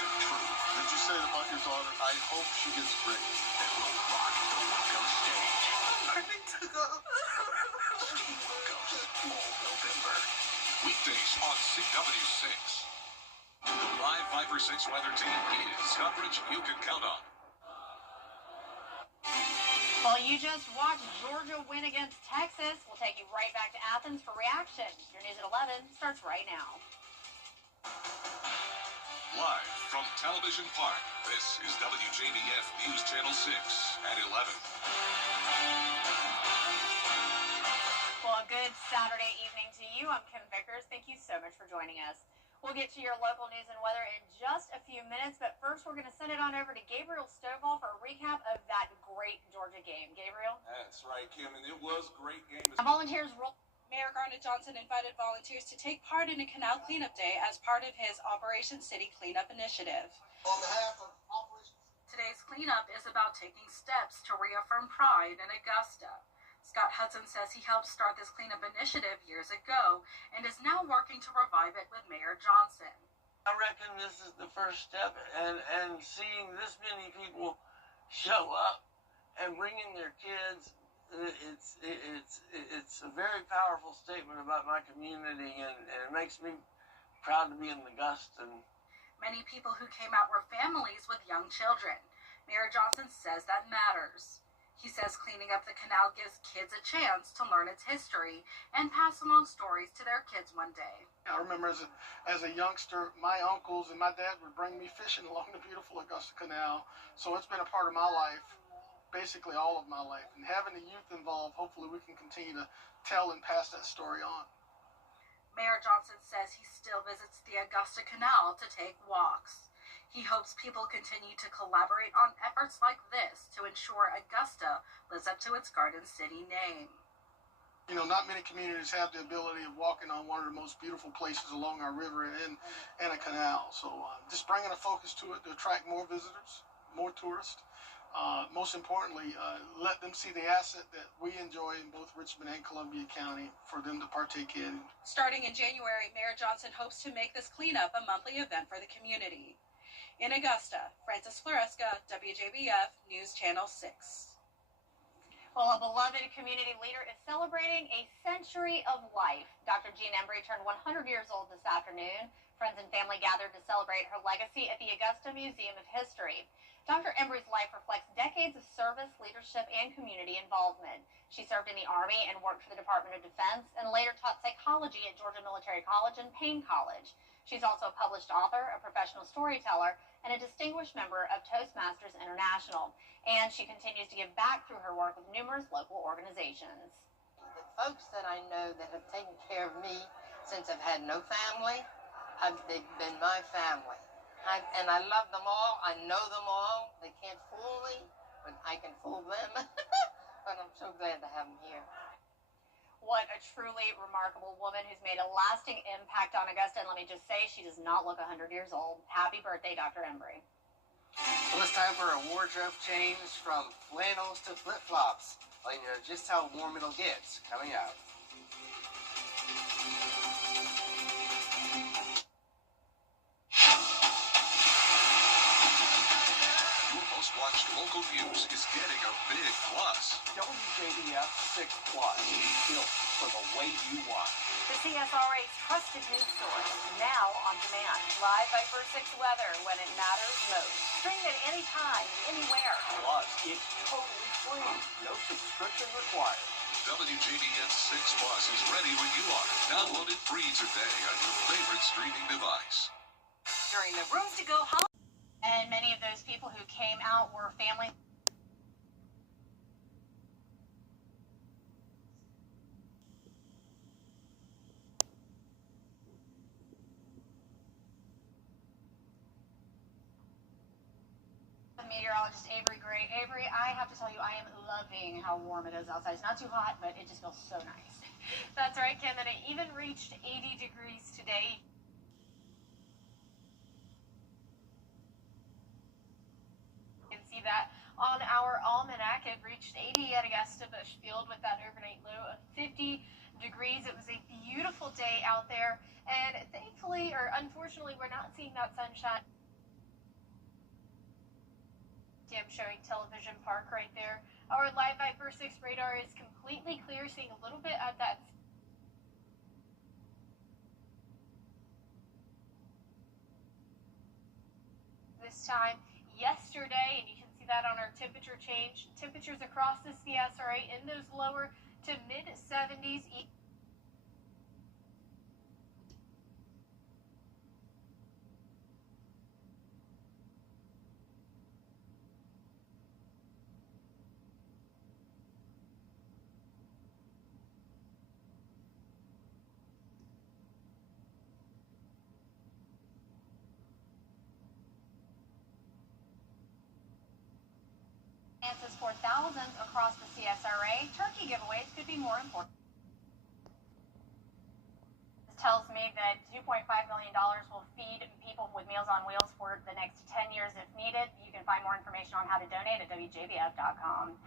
of truth. Did you say it about your daughter? I hope she gets raped. That will rock the Wilco stage. I'm ready to go. Team Wilco's all November. Weekdays on CW6. The live 5-for-6 weather team is coverage you can count on. Well, you just watched Georgia win against Texas. We'll take you right back to Athens for reaction. Your news at 11 starts right now. Live from Television Park, this is WJBF News Channel 6 at 11. Well, a good Saturday evening to you. I'm Kim Vickers. Thank you so much for joining us. We'll get to your local news and weather in just a few minutes, but first we're going to send it on over to Gabriel Stovall for a recap of that great Georgia game. Gabriel? That's right, Kim, and it was a great game. Volunteers roll. Mayor Garnet Johnson invited volunteers to take part in a canal cleanup day as part of his Operation City Cleanup initiative. On behalf of Operation Today's cleanup is about taking steps to reaffirm pride in Augusta. Scott Hudson says he helped start this cleanup initiative years ago and is now working to revive it with Mayor Johnson. I reckon this is the first step, and seeing this many people show up and bringing their kids, it's a very powerful statement about my community, and it makes me proud to be in Augusta. Many people who came out were families with young children. Mayor Johnson says that matters. He says cleaning up the canal gives kids a chance to learn its history and pass along stories to their kids one day. I remember as a youngster, my uncles and my dad would bring me fishing along the beautiful Augusta Canal. So it's been a part of my life, basically all of my life. And having the youth involved, hopefully we can continue to tell and pass that story on. Mayor Johnson says he still visits the Augusta Canal to take walks. He hopes people continue to collaborate on efforts like this to ensure Augusta lives up to its Garden City name. You know, not many communities have the ability of walking on one of the most beautiful places along our river and a canal. So just bringing a focus to it to attract more visitors, more tourists. Most importantly, let them see the asset that we enjoy in both Richmond and Columbia County for them to partake in. Starting in January, Mayor Johnson hopes to make this cleanup a monthly event for the community. In Augusta, Frances Floresca, WJBF News Channel 6. Well, a beloved community leader is celebrating a century of life. Dr. Jean Embry turned 100 years old this afternoon. Friends and family gathered to celebrate her legacy at the Augusta Museum of History. Dr. Embry's life reflects decades of service, leadership, and community involvement. She served in the Army and worked for the Department of Defense and later taught psychology at Georgia Military College and Payne College. She's also a published author, a professional storyteller, and a distinguished member of Toastmasters International. And she continues to give back through her work with numerous local organizations. The folks that I know that have taken care of me since I've had no family, they've been my family. And I love them all. I know them all. They can't fool me, but I can fool them. But I'm so glad to have them here. What a truly remarkable woman who's made a lasting impact on Augusta. And let me just say, she does not look 100 years old. Happy birthday, Dr. Embry. Well, it's time for a wardrobe change from flannels to flip-flops. Letting you know just how warm it'll get coming up. Your most watched local news is getting a big plus. WJBF 6 Plus, built for the way you want. The CSRA's trusted news source, now on demand. Live 5-for-6 weather when it matters most. Stream it anytime, anywhere. Plus, it's totally free. No subscription required. WJBF 6 Plus is ready when you are. Download it free today on your favorite streaming device. During the Rooms to Go holiday. And many of those people who came out were family. Meteorologist Avery Gray. Avery, I have to tell you, I am loving how warm it is outside. It's not too hot, but it just feels so nice. That's right, Kim, and it even reached 80 degrees today. You can see that on our almanac. It reached 80 at Augusta Bushfield with that overnight low of 50 degrees. It was a beautiful day out there, and thankfully, or unfortunately, we're not seeing that sunshine. Dim showing Television Park right there. Our live Viper 6 radar is completely clear, seeing a little bit of that. This time yesterday, and you can see that on our temperature change. Temperatures across the CSRA in those lower to mid 70s. Chances for thousands across the CSRA. Turkey giveaways could be more important. This tells me that $2.5 million will feed people with Meals on Wheels for the next 10 years if needed. You can find more information on how to donate at WJBF.com.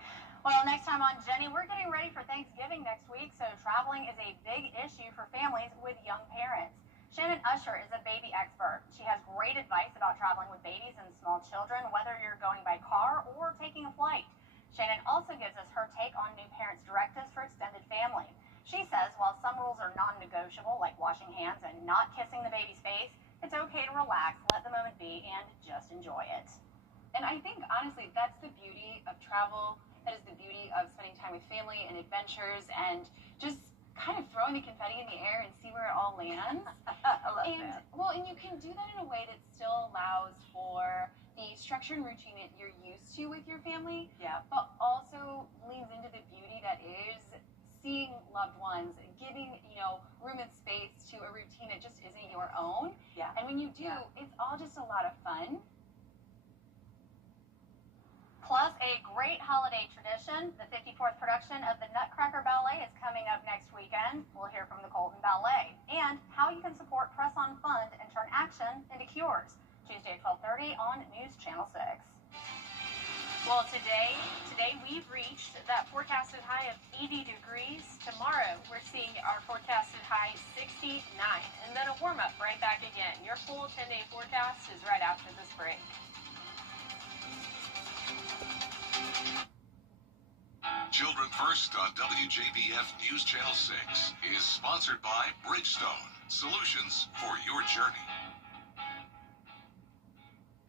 Well, next time on Jenny, we're getting ready for Thanksgiving next week, so traveling is a big issue for families with young parents. Shannon Usher is a baby expert. She has great advice about traveling with babies and small children, whether you're going by car or taking a flight. Shannon also gives us her take on new parents' directives for extended family. She says while some rules are non-negotiable, like washing hands and not kissing the baby's face, it's okay to relax, let the moment be, and just enjoy it. And I think, honestly, that's the beauty of travel. That is the beauty of spending time with family and adventures and just kind of throwing the confetti in the air and see where it all lands. I love that. Well, and you can do that in a way that still allows for the structure and routine that you're used to with your family, but also leans into the beauty that is seeing loved ones, giving, room and space to a routine that just isn't your own. Yeah. And when you do, it's all just a lot of fun. Plus, a great holiday tradition. The 54th production of the Nutcracker Ballet is coming up next weekend. We'll hear from the Colton Ballet. And how you can support Press On Fund and turn action into cures. Tuesday at 12:30 on News Channel 6. Well, today we've reached that forecasted high of 80 degrees. Tomorrow, we're seeing our forecasted high 69. And then a warm-up right back again. Your full 10-day forecast is right after this break. Children First on WJBF News Channel 6 is sponsored by Bridgestone, solutions for your journey.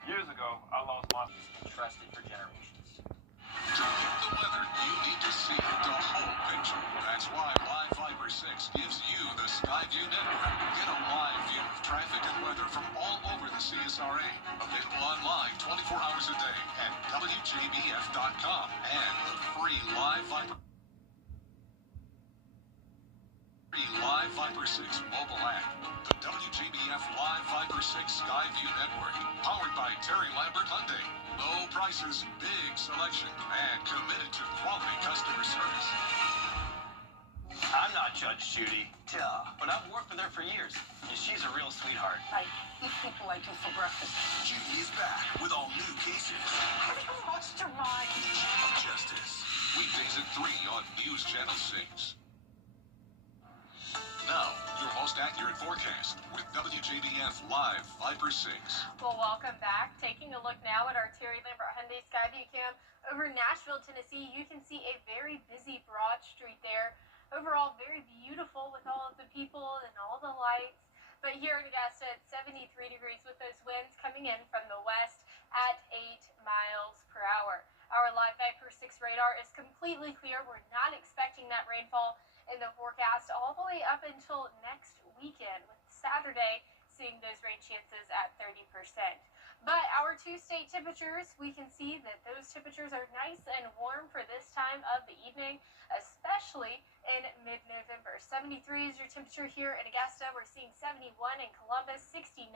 Years ago, I lost my Trusted for generations. To get the weather, you need to see the whole picture. That's why Live Viper 6 gives you the Skyview network. Get a live view of traffic and weather from all over the CSRA. Available online 24 hours a day at WJBF.com and the free Live Viper 6 mobile app. The WJBF Live Viper 6 Skyview network, powered by Terry Lambert Hyundai. Low prices, big selection, and committed to quality customer service. I'm not Judge Judy, but I've worked with her for years, and she's a real sweetheart. I eat people like you for breakfast. Judy is back with all new cases. Everyone wants to ride. Justice. Weekdays at 3 on News Channel 6. Now, your most accurate forecast with WJBF Live Viper 6. Well, welcome back. Taking a look now at our Terry Lambert Hyundai Skyview cam over Nashville, Tennessee. You can see a very busy Broad Street there. Overall, very beautiful with all of the people and all the lights. But here in Augusta, it's 73 degrees with those winds coming in from the west at 8 miles per hour. Our Live Viper 6 radar is completely clear. We're not expecting that rainfall in the forecast all the way up until next weekend, with Saturday seeing those rain chances at 30%. But our two-state temperatures, we can see that those temperatures are nice and warm for this time of the evening, especially in mid-November. 73 is your temperature here in Augusta. We're seeing 71 in Columbus, 69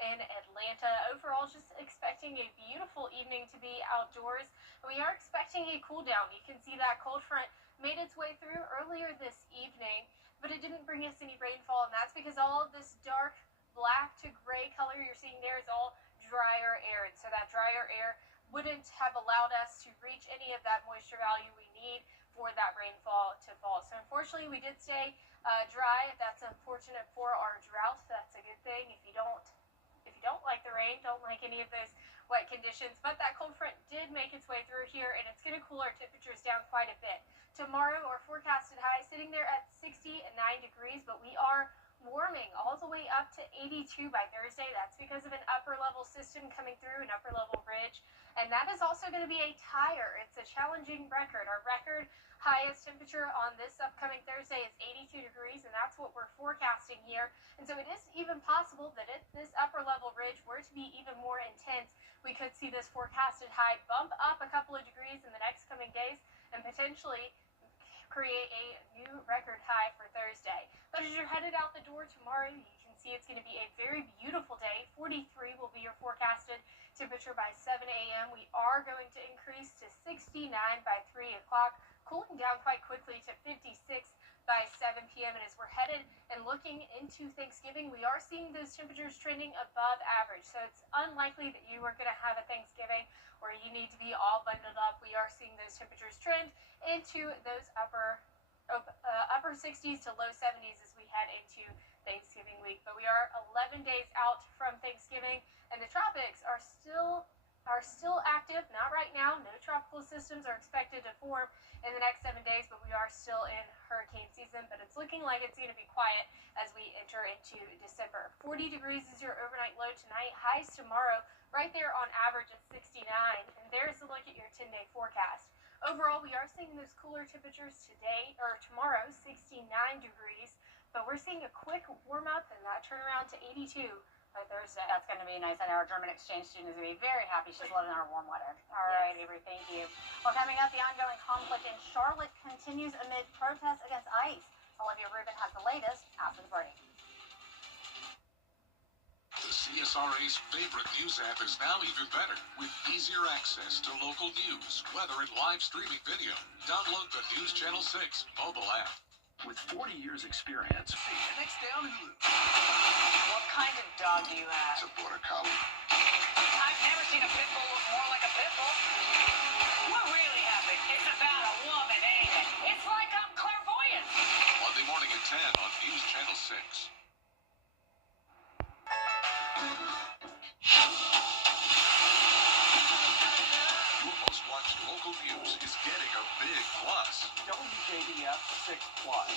in Atlanta. Overall, just expecting a beautiful evening to be outdoors. We are expecting a cool down. You can see that cold front made its way through earlier this evening, but it didn't bring us any rainfall, and that's because all of this dark black to gray color you're seeing there is all drier air, and so that drier air wouldn't have allowed us to reach any of that moisture value we need for that rainfall to fall. So unfortunately, we did stay dry. That's unfortunate for our drought. That's a good thing. If you don't like the rain, don't like any of those wet conditions, but that cold front did make its way through here, and it's going to cool our temperatures down quite a bit. Tomorrow, our forecasted high sitting there at 69 degrees, but we are warming all the way up to 82 by Thursday. That's because of an upper level system coming through, an upper level ridge, and that is also going to be a tire. It's a challenging record. Our record highest temperature on this upcoming Thursday is 82 degrees, and that's what we're forecasting here. And so it is even possible that if this upper level ridge were to be even more intense, we could see this forecasted high bump up a couple of degrees in the next coming days and potentially create a new record high for Thursday. But as you're headed out the door tomorrow, you can see it's going to be a very beautiful day. 43 will be your forecasted temperature by 7 a.m. We are going to increase to 69 by 3 o'clock, cooling down quite quickly to 56 by 7 p.m. And as we're headed and looking into Thanksgiving, we are seeing those temperatures trending above average. So it's unlikely that you are going to have a Thanksgiving where you need to be all bundled up. We are seeing those temperatures trend into those upper 60s to low 70s as we head into Thanksgiving week. But we are 11 days out from Thanksgiving, and the tropics are still active. Not right now. No tropical systems are expected to form in the next 7 days, but we are still in hurricane season. But it's looking like it's going to be quiet as we enter into December. 40 degrees is your overnight low tonight. Highs tomorrow right there on average at 69. And there's a look at your 10-day forecast. Overall, we are seeing those cooler temperatures today or tomorrow, 69 degrees. But we're seeing a quick warm up and that turn around to 82 by Thursday. That's going to be nice. I know our German exchange student is going to be very happy. She's loving our warm weather. All right, Avery, thank you. Well, coming up, the ongoing conflict in Charlotte continues amid protests against ICE. Olivia Rubin has the latest after the break. The CSRA's favorite news app is now even better with easier access to local news, weather, and live streaming video. Download the News Channel 6 mobile app. With 40 years experience. Next day on Hulu. What kind of dog do you have? It's a border collie. I've never seen a pit bull look more like a pit bull. What really happened? It's about a woman, ain't it? It's like I'm clairvoyant. Monday morning at 10 on News Channel 6. Your most watched local news is getting a big plus. WJBF 6 Plus.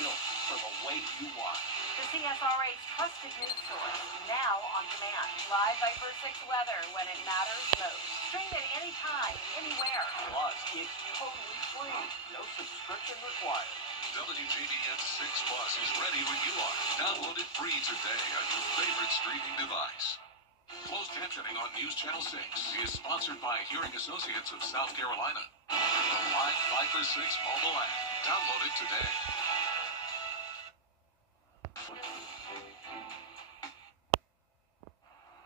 Built for the way you want. The CSRA's trusted news source, now on demand. Live Viper 6 weather when it matters most. Stream it anytime, anywhere. Plus, it's totally free. No subscription required. WJBF 6 Plus is ready when you are. Download it free today on your favorite streaming device. Closed captioning on News Channel 6 is sponsored by Hearing Associates of South Carolina. The Live Viper 6 mobile app. Download it today.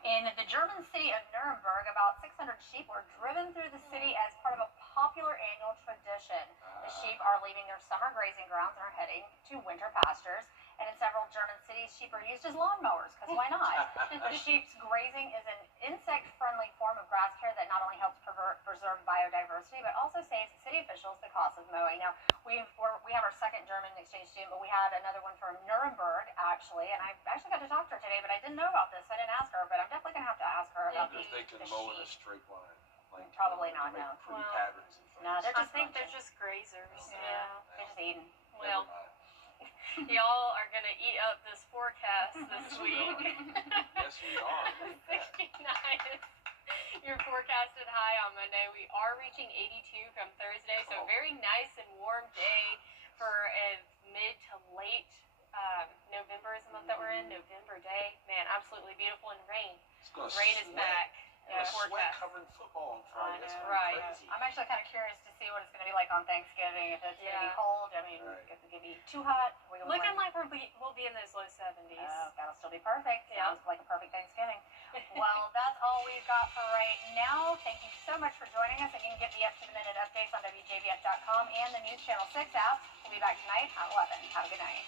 In the German city of Nuremberg, about 600 sheep were driven through the city as part of a popular annual tradition. The sheep are leaving their summer grazing grounds and are heading to winter pastures. And in several German cities, sheep are used as lawnmowers, because why not? The sheep's grazing is an insect-friendly form of grass care that not only helps preserve biodiversity, but also saves city officials the cost of mowing. Now, we have our second German exchange student, but we had another one from Nuremberg, actually, and I actually got to talk to her today, but I didn't know about this, so I didn't ask her, but I'm definitely going to have to ask her about Because they can the mow in a sheep. straight line. Like, Probably not, make no. pretty Well, patterns and things. No, they're I just think they're munching. just grazers. Yeah, they're just eating. Well, y'all are going to eat up this forecast this week. Yes, we are. 69 is your forecasted high on Monday. We are reaching 82 from Thursday, so very nice and warm day for a mid to late November is the month that we're in. November day. Man, absolutely beautiful. And rain. Rain is back. Yeah, sweat-covered football on Friday. That's Right. crazy. I'm actually kind of curious to see what it's going to be like on Thanksgiving. If it's going to be Yeah. cold, I mean, if it's going to be too hot. Looking like we'll be in those low 70s. Oh, that'll still be perfect. Yeah. Sounds like a perfect Thanksgiving. Well, that's all we've got for right now. Thank you so much for joining us. And you can get the up-to-the-minute updates on WJBF.com and the News Channel 6 app. We'll be back tonight at 11. Have a good night.